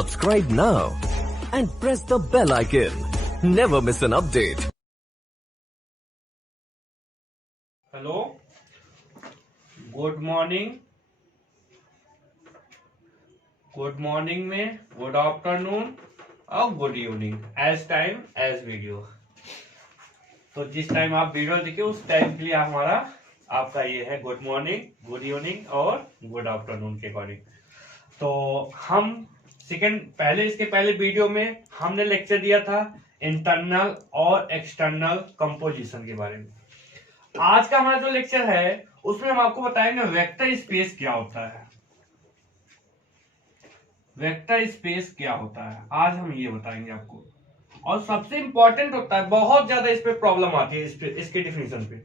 Subscribe now and press the bell icon. Never miss an update. Hello, good morning में good afternoon और good evening, as time as video. तो जिस time आप video देखिए उस time के लिए हमारा आपका ये है गुड मॉर्निंग, गुड इवनिंग और गुड आफ्टरनून के अकॉर्डिंग। तो हम इसके पहले वीडियो में हमने लेक्चर दिया था इंटरनल और एक्सटर्नल कंपोजिशन के बारे में। आज का हमारा जो लेक्चर है उसमें हम आपको बताएंगे वेक्टर स्पेस क्या होता है। वेक्टर स्पेस क्या होता है आज हम ये बताएंगे आपको। और सबसे इंपॉर्टेंट होता है, बहुत ज्यादा इस पे प्रॉब्लम आती है इसके डिफिनीशन पे,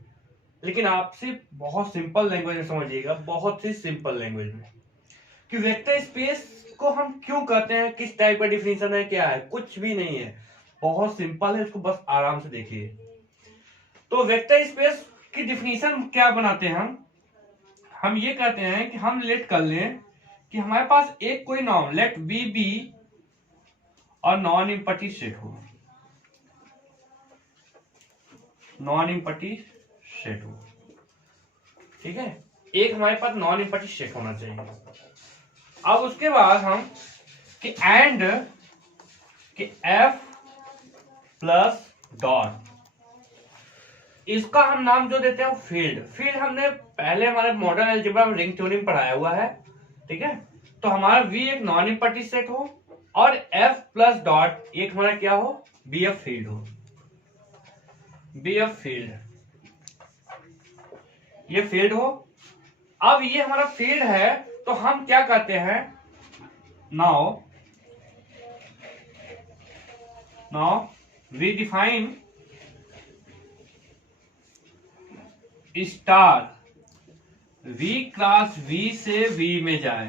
लेकिन आपसे बहुत सिंपल लैंग्वेज में समझिएगा, बहुत ही सिंपल लैंग्वेज में, कि वेक्टर स्पेस को हम क्यों कहते हैं, किस टाइप का डिफिनीशन है, क्या है, कुछ भी नहीं है, बहुत सिंपल है, इसको बस आराम से देखिए। तो वेक्टर स्पेस की डिफिनीशन क्या बनाते हैं हम ये कहते हैं कि हम लेट कर लें कि हमारे पास एक कोई नॉर्म लेट वी बी और नॉन इम्पटी सेट हो, नॉन इम्पटी सेट हो, ठीक है। एक हमारे पास नॉन इम्पटी सेट होना चाहिए। अब उसके बाद हम कि एंड कि एफ प्लस डॉट, इसका हम नाम जो देते हैं फील्ड हमने पहले हमारे मॉडर्न अलजेब्रा में रिंग थ्योरी में पढ़ाया हुआ है, ठीक है। तो हमारा वी एक नॉन इम्पटी सेट हो और एफ प्लस डॉट एक हमारा क्या हो, बी एफ फील्ड हो, बी एफ फील्ड, ये फील्ड हो। अब ये हमारा फील्ड है तो हम क्या कहते हैं, now we define star V cross V से वी में जाए,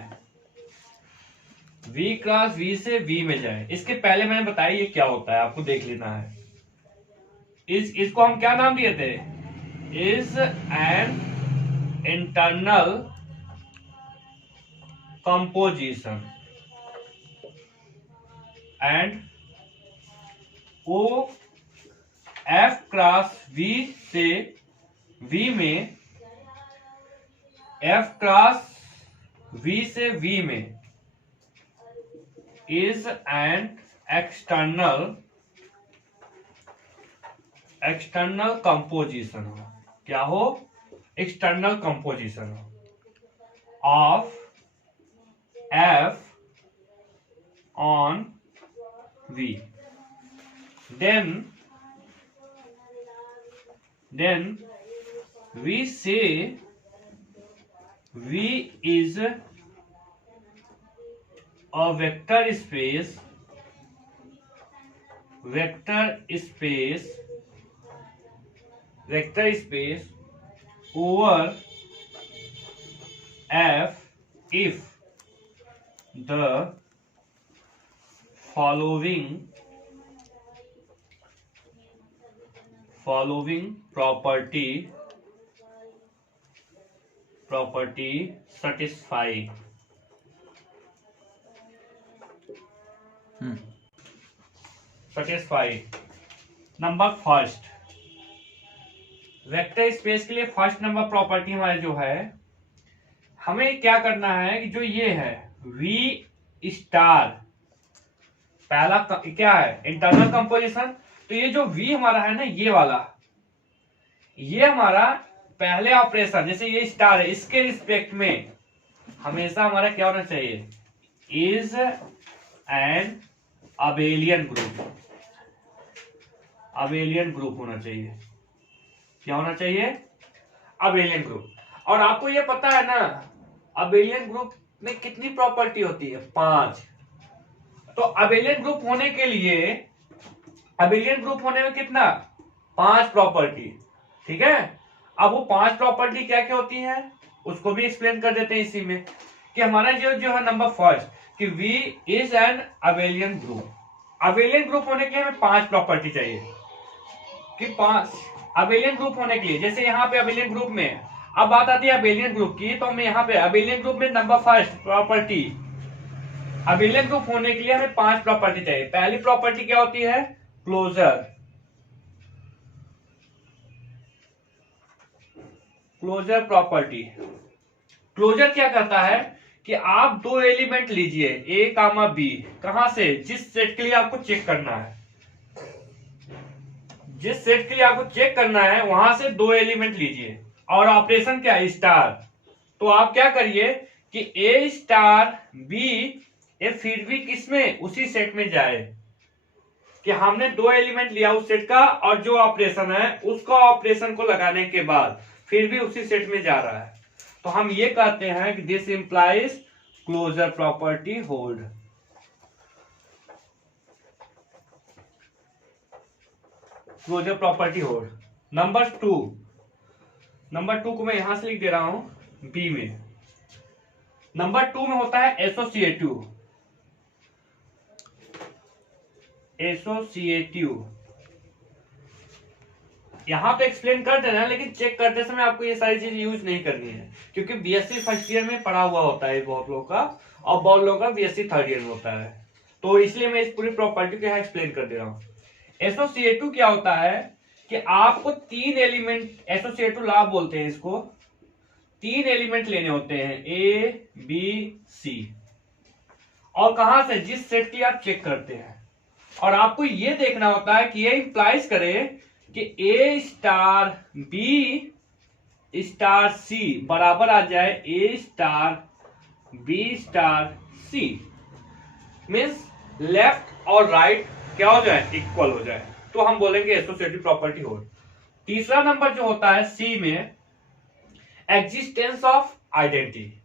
वी क्रॉस वी से वी में जाए। इसके पहले मैंने बताया ये क्या होता है, आपको देख लेना है। इसको हम क्या नाम दिए थे, is an internal composition and o F cross V से वी में, एफ क्रॉस वी से वी में इज एन एक्सटर्नल कंपोजिशन हो, क्या हो, एक्सटर्नल कंपोजिशन हो of F on V. Then we say V is a vector space over F if the following property satisfy। Number first, vector space के लिए first number property हमारे जो है, हमें क्या करना है कि जो ये है वी स्टार, पहला क्या है, इंटरनल कंपोजिशन। तो ये जो वी हमारा है ना, ये वाला, ये हमारा पहले ऑपरेशन, जैसे ये स्टार है, इसके रिस्पेक्ट में हमेशा हमारा क्या होना चाहिए, इज एन अबेलियन ग्रुप होना चाहिए। क्या होना चाहिए, अबेलियन ग्रुप। और आपको ये पता है ना, अबेलियन ग्रुप में कितनी प्रॉपर्टी होती है, 5। तो अबेलियन ग्रुप होने के लिए, अबेलियन ग्रुप होने में कितना, 5 प्रॉपर्टी, ठीक है। अब वो 5 प्रॉपर्टी क्या क्या होती है उसको भी एक्सप्लेन कर देते हैं इसी में, कि हमारा जो है नंबर फर्स्ट, कि V is an abelian group. Abelian group होने के लिए हमें 5 प्रॉपर्टी चाहिए, कि 5 अबेलियन ग्रुप होने के लिए, जैसे यहाँ पे अबेलियन ग्रुप में, अब बात आती है अबेलियन ग्रुप की, तो मैं यहाँ पे अबेलियन ग्रुप में number first property abelian group होने के लिए हमें 5 प्रॉपर्टी चाहिए। पहली प्रॉपर्टी क्या होती है? क्लोजर। Closure property. क्लोजर क्या करता है कि आप दो एलिमेंट लीजिए ए कामा बी, कहां से? जिस सेट के लिए आपको चेक करना है, जिस सेट के लिए आपको चेक करना है वहां से दो एलिमेंट लीजिए और ऑपरेशन क्या है? स्टार। तो आप क्या करिए कि ए स्टार बी ये फिर भी किसमें? उसी सेट में जाए कि हमने दो एलिमेंट लिया उस सेट का और जो ऑपरेशन है उसका ऑपरेशन को लगाने के बाद फिर भी उसी सेट में जा रहा है। तो हम ये कहते हैं कि this implies closure property hold. Closure property hold. Number two को मैं यहां से लिख दे रहा हूं बी में। नंबर 2 में होता है एसोसिएटिव। यहां तो एक्सप्लेन कर देना, लेकिन चेक करते समय आपको ये सारी चीज यूज नहीं करनी है, क्योंकि बीएससी फर्स्ट ईयर में पढ़ा हुआ होता है बहुत लोगों का, और बहुत लोगों का बीएससी थर्ड ईयर में होता है। तो इसलिए मैं इस पूरी प्रॉपर्टी को यहाँ एक्सप्लेन कर दे रहा हूँ। एसोसिएटिव क्या होता है कि आपको 3 एलिमेंट, एसोसिएटिव लॉ बोलते हैं इसको, 3 एलिमेंट लेने होते हैं ए बी सी, और कहां से? जिस सेट की आप चेक करते हैं। और आपको ये देखना होता है कि ये इंप्लाइज करे कि ए स्टार बी स्टार सी बराबर आ जाए ए star B star c. Means left और राइट क्या हो जाए? इक्वल हो जाए, तो हम बोलेंगे एसोसिएटिव प्रॉपर्टी हो। तीसरा नंबर जो होता है सी में, एग्जिस्टेंस ऑफ आइडेंटिटी,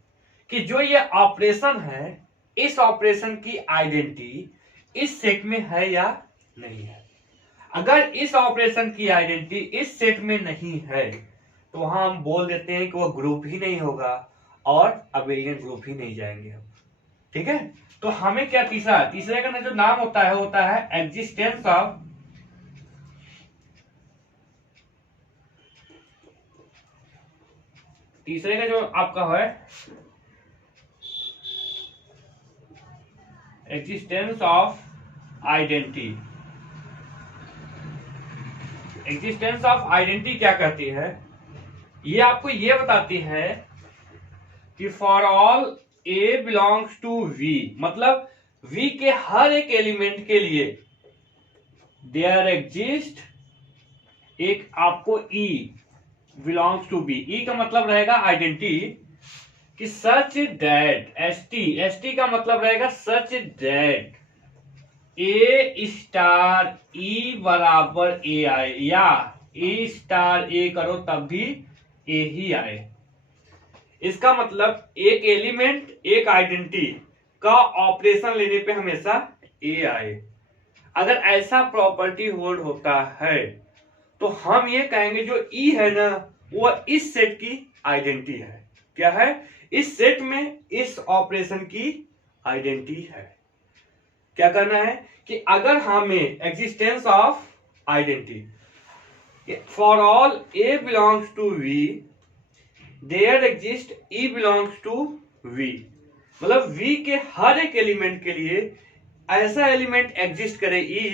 कि जो ये ऑपरेशन है इस ऑपरेशन की आइडेंटिटी इस सेट में है या नहीं है। अगर इस ऑपरेशन की आइडेंटिटी इस सेट में नहीं है तो वहां हम बोल देते हैं कि वो ग्रुप ही नहीं होगा और अबेलियन ग्रुप ही नहीं जाएंगे हम। ठीक है, तो हमें क्या तीसरे का जो नाम होता है एग्जिस्टेंस ऑफ तीसरे का जो आपका है existence of identity. Existence of identity क्या कहती है? ये आपको ये बताती है कि for all A belongs to V, मतलब वी के हर एक एलिमेंट के लिए देयर एग्जिस्ट एक आपको ई बिलोंग्स टू बी। ई का मतलब रहेगा आइडेंटिटी, कि सच दैट एस टी का मतलब रहेगा सच दैट ए स्टार ई बराबर ए आए, या ए स्टार ए करो तब भी ए ही आए। इसका मतलब एक एलिमेंट एक आइडेंटिटी का ऑपरेशन लेने पे हमेशा ए आए। अगर ऐसा प्रॉपर्टी होल्ड होता है तो हम ये कहेंगे जो ई है ना वो इस सेट की आइडेंटिटी है। क्या है? इस सेट में इस ऑपरेशन की आइडेंटिटी है। क्या करना है कि अगर हमें existence of identity for all A belongs to V there exist E belongs to V, मतलब वी के हर एक एलिमेंट के लिए ऐसा एलिमेंट एग्जिस्ट करे ई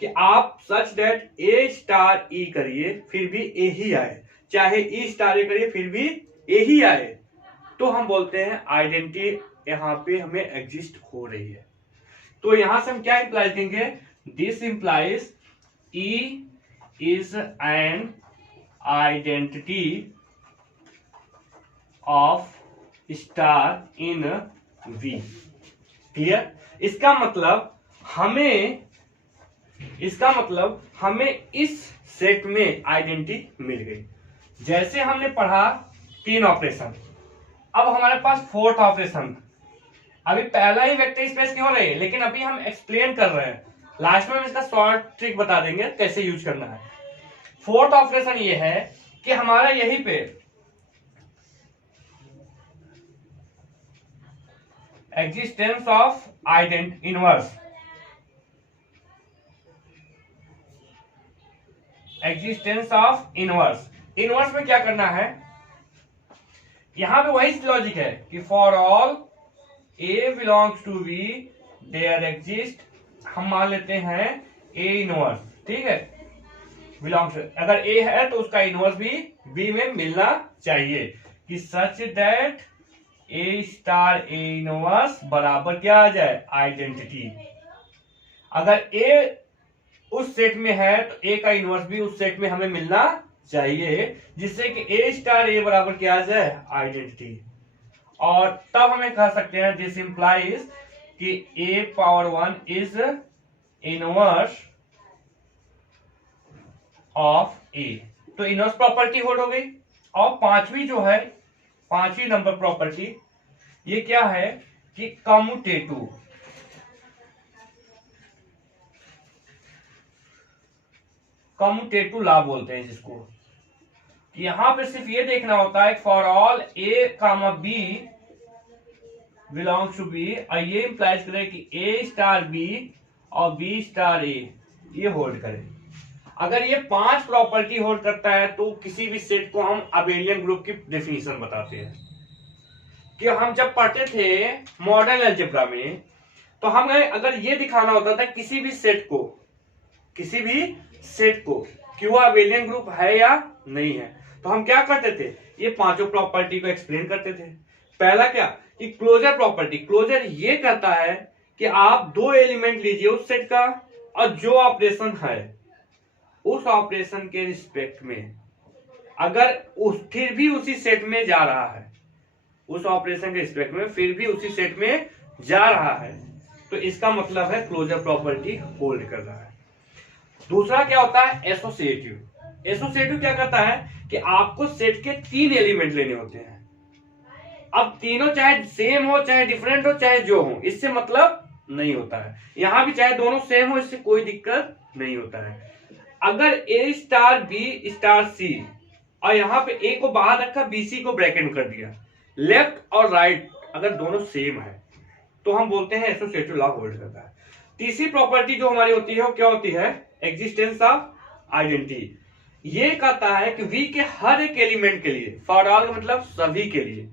कि आप सच दैट ए स्टार ई करिए फिर भी ए ही आए, चाहे ई स्टार ए करिए फिर भी ए ही आए, तो हम बोलते हैं आइडेंटिटी यहां पे हमें एग्जिस्ट हो रही है। तो यहां से हम क्या इंप्लाई देंगे? This implies E is an identity of star in V. Clear? इसका मतलब हमें इस सेट में आइडेंटिटी मिल गई। जैसे हमने पढ़ा 3 ऑपरेशन, अब हमारे पास 4th ऑपरेशन। अभी पहला ही वेक्टर स्पेस की हो रही है, लेकिन अभी हम एक्सप्लेन कर रहे हैं, लास्ट में हम इसका शॉर्ट ट्रिक बता देंगे कैसे यूज करना है। 4th ऑपरेशन ये है कि हमारा यहीं पे existence of inverse, existence of inverse में क्या करना है? यहां पे वही लॉजिक है कि for all A belongs to V there exist, हम मान लेते हैं A इनवर्स, ठीक है, बिलोंग्स, अगर A है तो उसका इनवर्स भी B में मिलना चाहिए, कि सच that A star A inverse बराबर क्या आ जाए, आइडेंटिटी। अगर A उस सेट में है तो A का इनवर्स भी उस सेट में हमें मिलना चाहिए, जिससे कि A स्टार A बराबर क्या आ जाए, आइडेंटिटी। और तब हमें कह सकते हैं दिस इंप्लाइज कि A power 1 is inverse of A। तो इनवर्स प्रॉपर्टी होल्ड हो गई। और पांचवी जो है, पांचवी नंबर प्रॉपर्टी, ये क्या है कि कम्यूटेटिव, कम्यूटेटिव लॉ बोलते हैं जिसको, कि यहां पे सिर्फ ये देखना होता है for all A comma B belongs to B, और ये इंप्लाइज करे कि A स्टार B और B स्टार A ये होल्ड करे। अगर ये पांच प्रॉपर्टी होल्ड करता है तो किसी भी सेट को हम अबेलियन ग्रुप की डेफिनेशन बताते हैं। कि हम जब पढ़ते थे मॉडर्न अलजेब्रा में, तो हमें अगर ये दिखाना होता था किसी भी सेट को, किसी भी सेट को कि वो अबेलियन ग्रुप है या नहीं है, तो हम क्या करते थे, ये पांचों प्रॉपर्टी को एक्सप्लेन करते थे। पहला क्या कि क्लोजर प्रॉपर्टी, क्लोजर ये कहता है कि आप दो एलिमेंट लीजिए उस सेट का, और जो ऑपरेशन है उस ऑपरेशन के रिस्पेक्ट में अगर फिर भी उसी सेट में जा रहा है, उस ऑपरेशन के रिस्पेक्ट में फिर भी उसी सेट में जा रहा है, तो इसका मतलब है क्लोजर प्रॉपर्टी होल्ड कर रहा है। दूसरा क्या होता है, एसोसिएटिव। एसोसिएटिव क्या करता है कि आपको सेट के तीन एलिमेंट लेने होते हैं। अब तीनों चाहे सेम हो, चाहे डिफरेंट हो, चाहे जो हो, इससे मतलब नहीं होता है। यहां भी चाहे दोनों सेम हो, इससे कोई दिक्कत नहीं होता है। अगर A star B star C, और यहां पे A को बाहर रखा, BC को ब्रैकेट में कर दिया, लेफ्ट और राइट अगर दोनों सेम है तो हम बोलते हैं एसोसिएटिव लॉ होल्ड करता है। तीसरी प्रॉपर्टी जो हमारी होती है वो क्या होती है, एग्जिस्टेंस ऑफ आइडेंटिटी। ये कहता है कि V के हर एक एलिमेंट के लिए, फॉर ऑल मतलब सभी के लिए,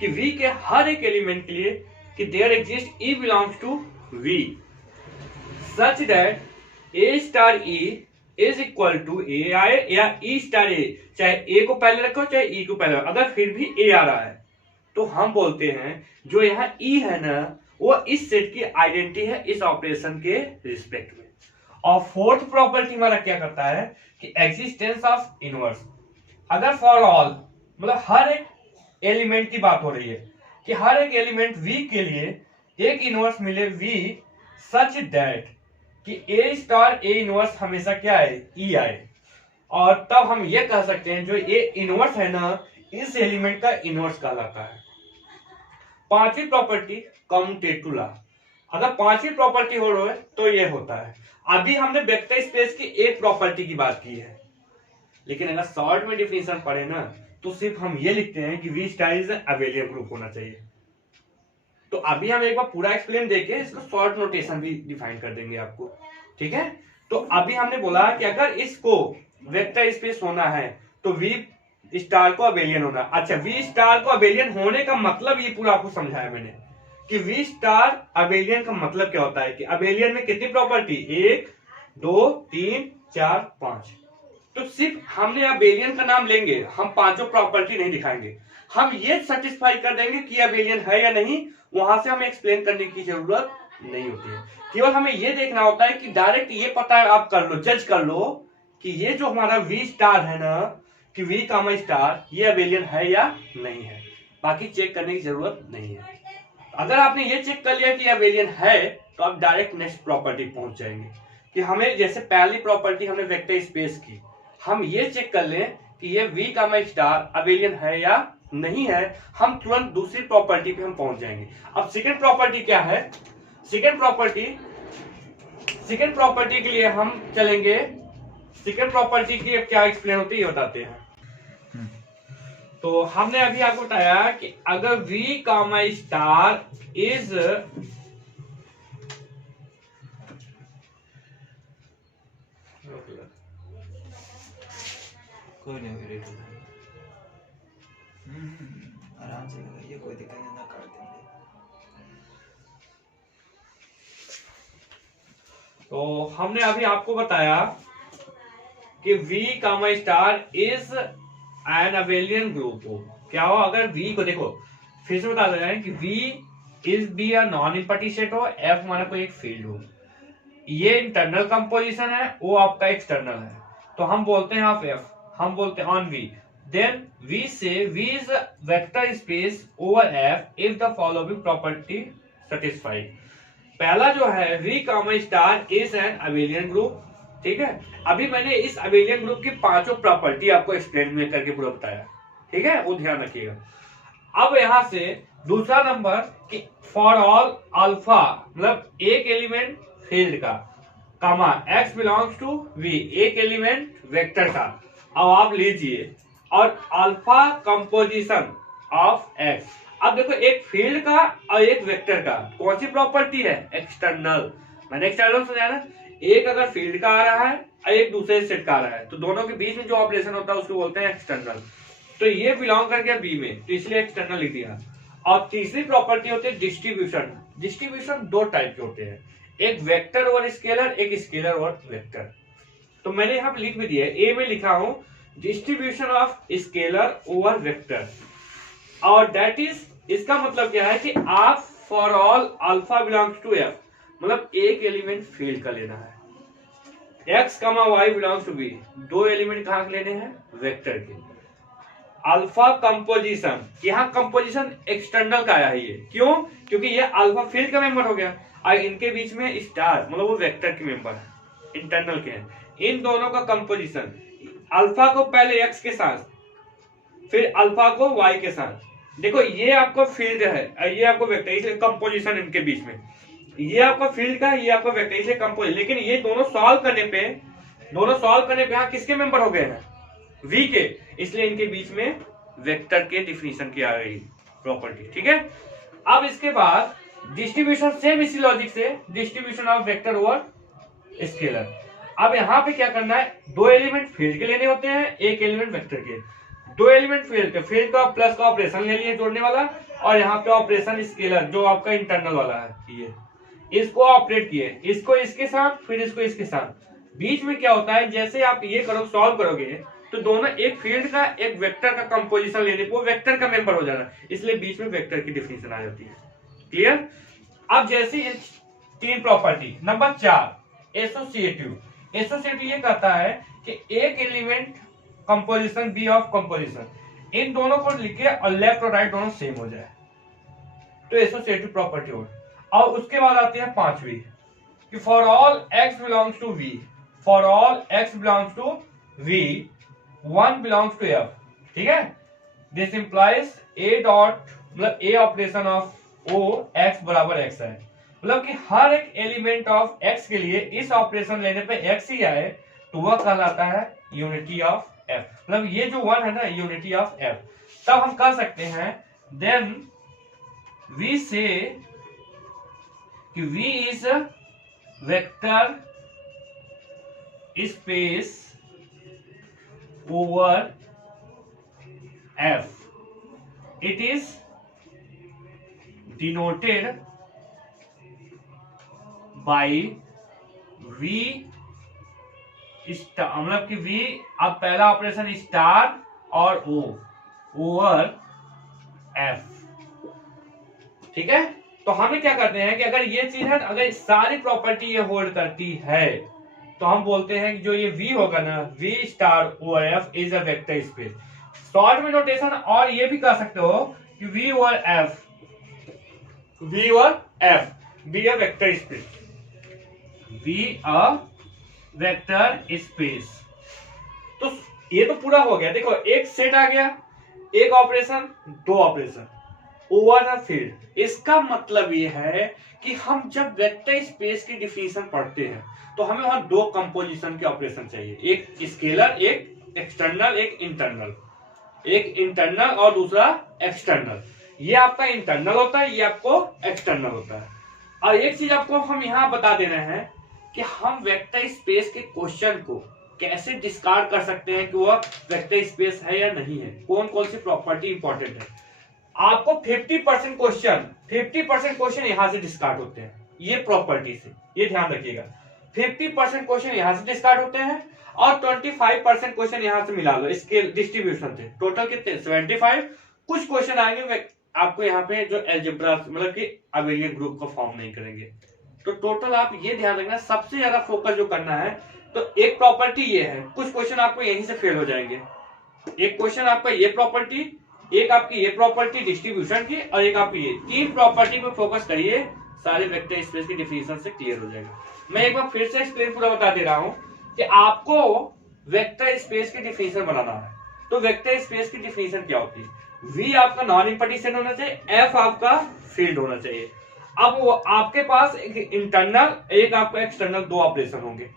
कि V के हर एक एलिमेंट के लिए कि there exist E belongs to V such that A star E is equal to A आए या E स्टार A, चाहे A को पहले रखो चाहे E को पहले रखो, अगर फिर भी A आ रहा है तो हम बोलते हैं जो यहाँ E है ना, वो इस सेट की आइडेंटिटी है इस ऑपरेशन के रिस्पेक्ट में। और फोर्थ प्रॉपर्टी हमारा क्या करता है कि एग्जिस्टेंस ऑफ इनवर्स। अगर फॉर ऑल मतलब हर एक एलिमेंट की बात हो रही है कि हर एक एलिमेंट V के लिए एक इनवर्स मिले V सच दैट कि A स्टार A इनवर्स हमेशा क्या है, E आए, और तब हम ये कह सकते हैं जो A इनवर्स है ना, इस एलिमेंट का इनवर्स कहलाता है। पांचवी प्रॉपर्टी कम्यूटेटिव लॉ। अगर पांचवी प्रॉपर्टी हो रही है तो ये होता है। अभी हमने वेक्टर स्पेस की एक प्रॉपर्टी की बात की है, लेकिन अगर शॉर्ट में डिफिनेशन पढ़े ना तो सिर्फ हम ये लिखते हैं कि V star is abelian group होना चाहिए। तो अभी हम एक बार पूरा एक्सप्लेन देके इसको शॉर्ट नोटेशन भी डिफाइन कर देंगे आपको, ठीक है। तो अभी हमने बोला कि अगर इसको वेक्टर स्पेस होना है तो V स्टार को अबेलियन होना। अच्छा, V स्टार को अबेलियन होने का मतलब ये पूरा आपको समझाया मैंने कि V स्टार अबेलियन का मतलब क्या होता है कि अबेलियन में कितनी प्रॉपर्टी, 1 2 3 4 5। तो सिर्फ हमने अबेलियन का नाम लेंगे, हम पांचों प्रॉपर्टी नहीं दिखाएंगे, हम ये सेटिस्फाई कर देंगे कि अबेलियन है या नहीं, वहां से हमें एक्सप्लेन करने की जरूरत नहीं होती है। केवल हमें ये देखना होता है कि डायरेक्ट ये पता है, आप कर लो, जज कर लो कि ये जो हमारा V स्टार है ना, कि V कामा स्टार ये अबेलियन है या नहीं है, बाकी चेक करने की जरूरत नहीं है। अगर आपने ये चेक कर लिया कि अबेलियन है तो आप डायरेक्ट नेक्स्ट प्रॉपर्टी पहुंच जाएंगे। कि हमें जैसे पहली प्रॉपर्टी हमने वेक्टर स्पेस की, हम ये चेक कर लें कि ये V कामा स्टार अबेलियन है या नहीं है, हम तुरंत दूसरी प्रॉपर्टी पे हम पहुंच जाएंगे। अब सेकंड प्रॉपर्टी क्या है, सेकंड प्रॉपर्टी के लिए हम चलेंगे, सेकंड प्रॉपर्टी की क्या एक्सप्लेन होती है ये बताते हैं। तो हमने अभी आपको बताया कि अगर V कामा स्टार इज कोई नहीं, आराम से लगाइए, कोई दिक्कत नहीं, ना काट देंगे। तो हमने अभी आपको बताया कि V comma star is an abelian group हो। क्या हो, अगर V को देखो फिर से बता रहे हैं कि V is be a non empty set हो, F हमारा कोई एक फील्ड हो, ये इंटरनल कंपोजिशन है, O आपका एक्सटर्नल है, तो हम बोलते हैं ऑफ F, हम बोलते हैं ऑन V, देन V से V is vector space over F if the following property satisfied. पहला जो है V comma star is an abelian group, ठीक है। अभी मैंने इस अबेलियन ग्रुप की पांचों प्रॉपर्टी आपको एक्सप्लेन में करके पूरा बताया, ठीक है, वो ध्यान रखिएगा। अब यहां से दूसरा नंबर कि फॉर ऑल अल्फा मतलब एक एलिमेंट फील्ड का कामा x बिलोंग्स टू v एक एलिमेंट वेक्टर का, अब आप लीजिए, और अल्फा कंपोजिशन ऑफ x। अब देखो एक फील्ड का और एक वेक्टर का कौन सी प्रॉपर्टी है, एक्सटर्नल। मैंने एक्सटर्नल समझाया ना, एक अगर फील्ड का आ रहा है और एक दूसरे सेट का आ रहा है तो दोनों के बीच में जो ऑपरेशन होता है उसको बोलते हैं एक्सटर्नल। तो ये बिलोंग कर गया बी में, तो इसलिए एक्सटर्नल लिख दिया। और तीसरी प्रॉपर्टी होती है डिस्ट्रीब्यूशन। डिस्ट्रीब्यूशन दो टाइप के होते हैं, एक वेक्टर और स्केलर, एक स्केलर और वेक्टर। तो मैंने यहाँ पे लिख भी दिया है, ए में लिखा हूं distribution of scalar over vector, और दैट इज, इसका मतलब क्या है कि आप for all alpha belongs to F, मतलब एक एलिमेंट फील्ड का लेना है, X comma Y belongs to B, दो एलिमेंट कहां के लेने हैं, वेक्टर के। अल्फा कंपोजिशन, यहाँ कंपोजिशन एक्सटर्नल का आया है ये, क्यों, क्योंकि ये अल्फा फील्ड का मेंबर हो गया और इनके बीच में स्टार मतलब वो वेक्टर के मेंबर है, इंटरनल के हैं। इन दोनों का कंपोजिशन, अल्फा को पहले एक्स के साथ, फिर अल्फा को वाई के साथ। देखो ये आपको फील्ड है और ये आपको वेक्टर, इसलिए कंपोजिशन इनके बीच में, ये आपका फील्ड का है, ये आपका वेक्टर, इसलिए कंपोजिशन। लेकिन ये दोनों सॉल्व करने पे यहाँ किसके मेंबर हो गए हैं, V के, इसलिए इनके बीच में वेक्टर के डिफिनीशन की आ गई प्रॉपर्टी, ठीक है। अब इसके बाद डिस्ट्रीब्यूशन, सेम इसी लॉजिक से distribution of vector over scalar. अब यहाँ पे क्या करना है, दो एलिमेंट फील्ड के लेने होते हैं, एक एलिमेंट वेक्टर के। दो एलिमेंट फील्ड के, फील्ड का प्लस का ऑपरेशन ले लिए जोड़ने वाला, और यहाँ पे ऑपरेशन स्केलर जो आपका इंटरनल वाला है, ये इसको ऑपरेट किए, इसको इसके साथ फिर इसको इसके साथ। बीच में क्या होता है, जैसे आप ये करो सॉल्व करोगे तो दोनों एक फील्ड का एक वेक्टर का कंपोजिशन लेने को वेक्टर का मेंबर हो जाना, इसलिए बीच में वेक्टर की डिफिनीशन आ जाती है, क्लियर। अब जैसे ये तीन प्रॉपर्टी, नंबर 4 एसोसिएटिव। एसोसिएटिव ये कहता है कि एक element composition B of composition, इन दोनों को लिखे और लेफ्ट और राइट दोनों सेम हो जाए तो एसोसिएटिव प्रॉपर्टी हो। और उसके बाद आती है पांचवी कि for all x belongs to V, for all x belongs to V, one belongs to F, ठीक है। दिस इंप्लाइज ए डॉट मतलब a operation of o x बराबर एक्स है, मतलब कि हर एक एलिमेंट ऑफ एक्स के लिए इस ऑपरेशन लेने पे एक्स ही आए तो वह कहलाता है यूनिटी ऑफ एफ, मतलब ये जो वन है ना यूनिटी ऑफ एफ। तब हम कह सकते हैं देन वी से कि V is a vector space over F. It is denoted by V star, मतलब कि V अब पहला ऑपरेशन स्टार और O ओवर F, ठीक है। तो हमें क्या करते हैं कि अगर ये चीज है, अगर सारी प्रॉपर्टी ये होल्ड करती है तो हम बोलते हैं कि जो ये V होगा ना, V star over F is a vector space. Short में नोटेशन और ये भी कह सकते हो कि V over F, V over F be a vector space, be a vector space. तो ये तो पूरा हो गया, देखो एक सेट आ गया, एक ऑपरेशन, दो ऑपरेशन ओवर द फील्ड। इसका मतलब ये है कि हम जब वेक्टर स्पेस की डिफिनीशन पढ़ते हैं तो हमें वहां दो कंपोजिशन के ऑपरेशन चाहिए, एक स्केलर, एक एक्सटर्नल, एक इंटरनल, एक इंटरनल और दूसरा एक्सटर्नल। ये आपका इंटरनल होता है, ये आपको एक्सटर्नल होता है। और एक चीज आपको हम यहाँ बता दे रहे हैं कि हम वेक्टर स्पेस के क्वेश्चन को कैसे डिस्कार्ड कर सकते हैं कि वह वेक्टर स्पेस है या नहीं है, कौन कौन सी प्रॉपर्टी इंपॉर्टेंट है। आपको 50% क्वेश्चन यहां से डिस्कार्ड होते हैं, ये प्रॉपर्टी से, ये ध्यान रखिएगा। 50% क्वेश्चन यहाँ से डिस्कार्ड होते हैं और 25% क्वेश्चन यहाँ से मिला लो इसके डिस्ट्रीब्यूशन से। टोटल कितने 75 कुछ क्वेश्चन आएंगे आपको यहाँ पे जो एल्जेब्रा मतलब कि अबेलियन ग्रुप को फॉर्म नहीं करेंगे। तो टोटल आप ये ध्यान रखना सबसे ज्यादा फोकस जो करना है तो एक प्रॉपर्टी ये है, कुछ क्वेश्चन आपको यहीं से फेल हो जाएंगे। एक क्वेश्चन आपका ये प्रॉपर्टी, एक आपकी ये प्रॉपर्टी डिस्ट्रीब्यूशन की और एक आपकी ये, तीन प्रॉपर्टी पे फोकस करिए, सारे वेक्टर स्पेस की डिफिनेशन से क्लियर हो जाएगा। मैं एक बार फिर से एक्सप्लेन पूरा बता दे रहा हूं कि आपको वेक्टर स्पेस की डिफिनेशन बनाना है। तो वेक्टर स्पेस की डिफिनेशन क्या होती है? वी आपका नॉन इम्पटीशन होना चाहिए, एफ आपका फील्ड होना चाहिए। अब वो आपके पास एक इंटरनल एक आपका एक्सटर्नल दो ऑपरेशन होंगे।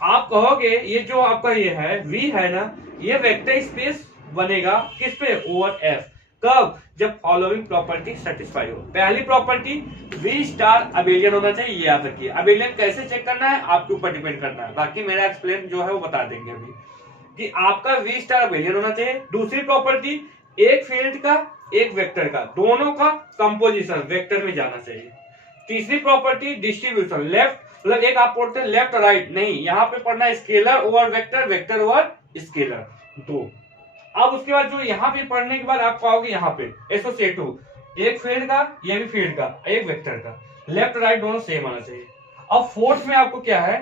आप कहोगे ये जो आपका ये है वी है ना, ये वेक्टर स्पेस बनेगा किस पे? Over F. कब? जब फॉलोइंग प्रॉपर्टी सेटिस्फाई हो। पहली प्रॉपर्टी वी स्टार अबेलियन होना चाहिए, ये याद रखिए। अबेलियन कैसे चेक करना है आपके ऊपर डिपेंड करना है, बाकी मेरा एक्सप्लेन जो है वो बता देंगे अभी कि आपका वी स्टार अबेलियन होना चाहिए। दूसरी प्रॉपर्टी एक फील्ड का एक वेक्टर का दोनों का कंपोजिशन वेक्टर में जाना चाहिए। तीसरी प्रॉपर्टी डिस्ट्रीब्यूशन, लेफ्ट मतलब एक आप पढ़ते हैं लेफ्ट राइट नहीं, यहाँ पे पढ़ना है scalar over vector, vector over scalar दो। अब उसके बाद जो यहाँ पे पढ़ने के बाद आप पाओगे यहाँ पे एसोसिएटिव, एक फील्ड का ये भी फील्ड का एक वेक्टर का, लेफ्ट राइट दोनों सेम आना चाहिए। अब फोर्थ में आपको क्या है?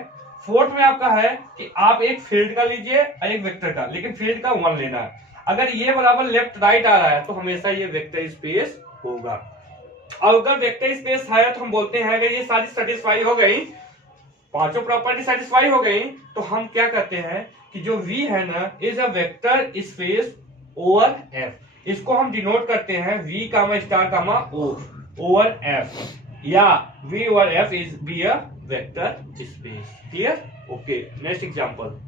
फोर्थ में आपका है कि आप एक फील्ड का लीजिए एक वेक्टर का, लेकिन फील्ड का 1 लेना है। अगर ये बराबर लेफ्ट राइट आ रहा है तो हमेशा ये वेक्टर स्पेस होगा। और अगर वेक्टर स्पेस है तो हम बोलते हैं अगर ये सारी सेटिस्फाई हो गई, पांचों प्रॉपर्टी सेटिस्फाई हो गई, तो हम क्या कहते हैं कि जो V है ना is a vector space over F। इसको हम डिनोट करते हैं V कामा स्टार कामा O ओवर F, या V over F is be a vector space. Clear? Okay, next example.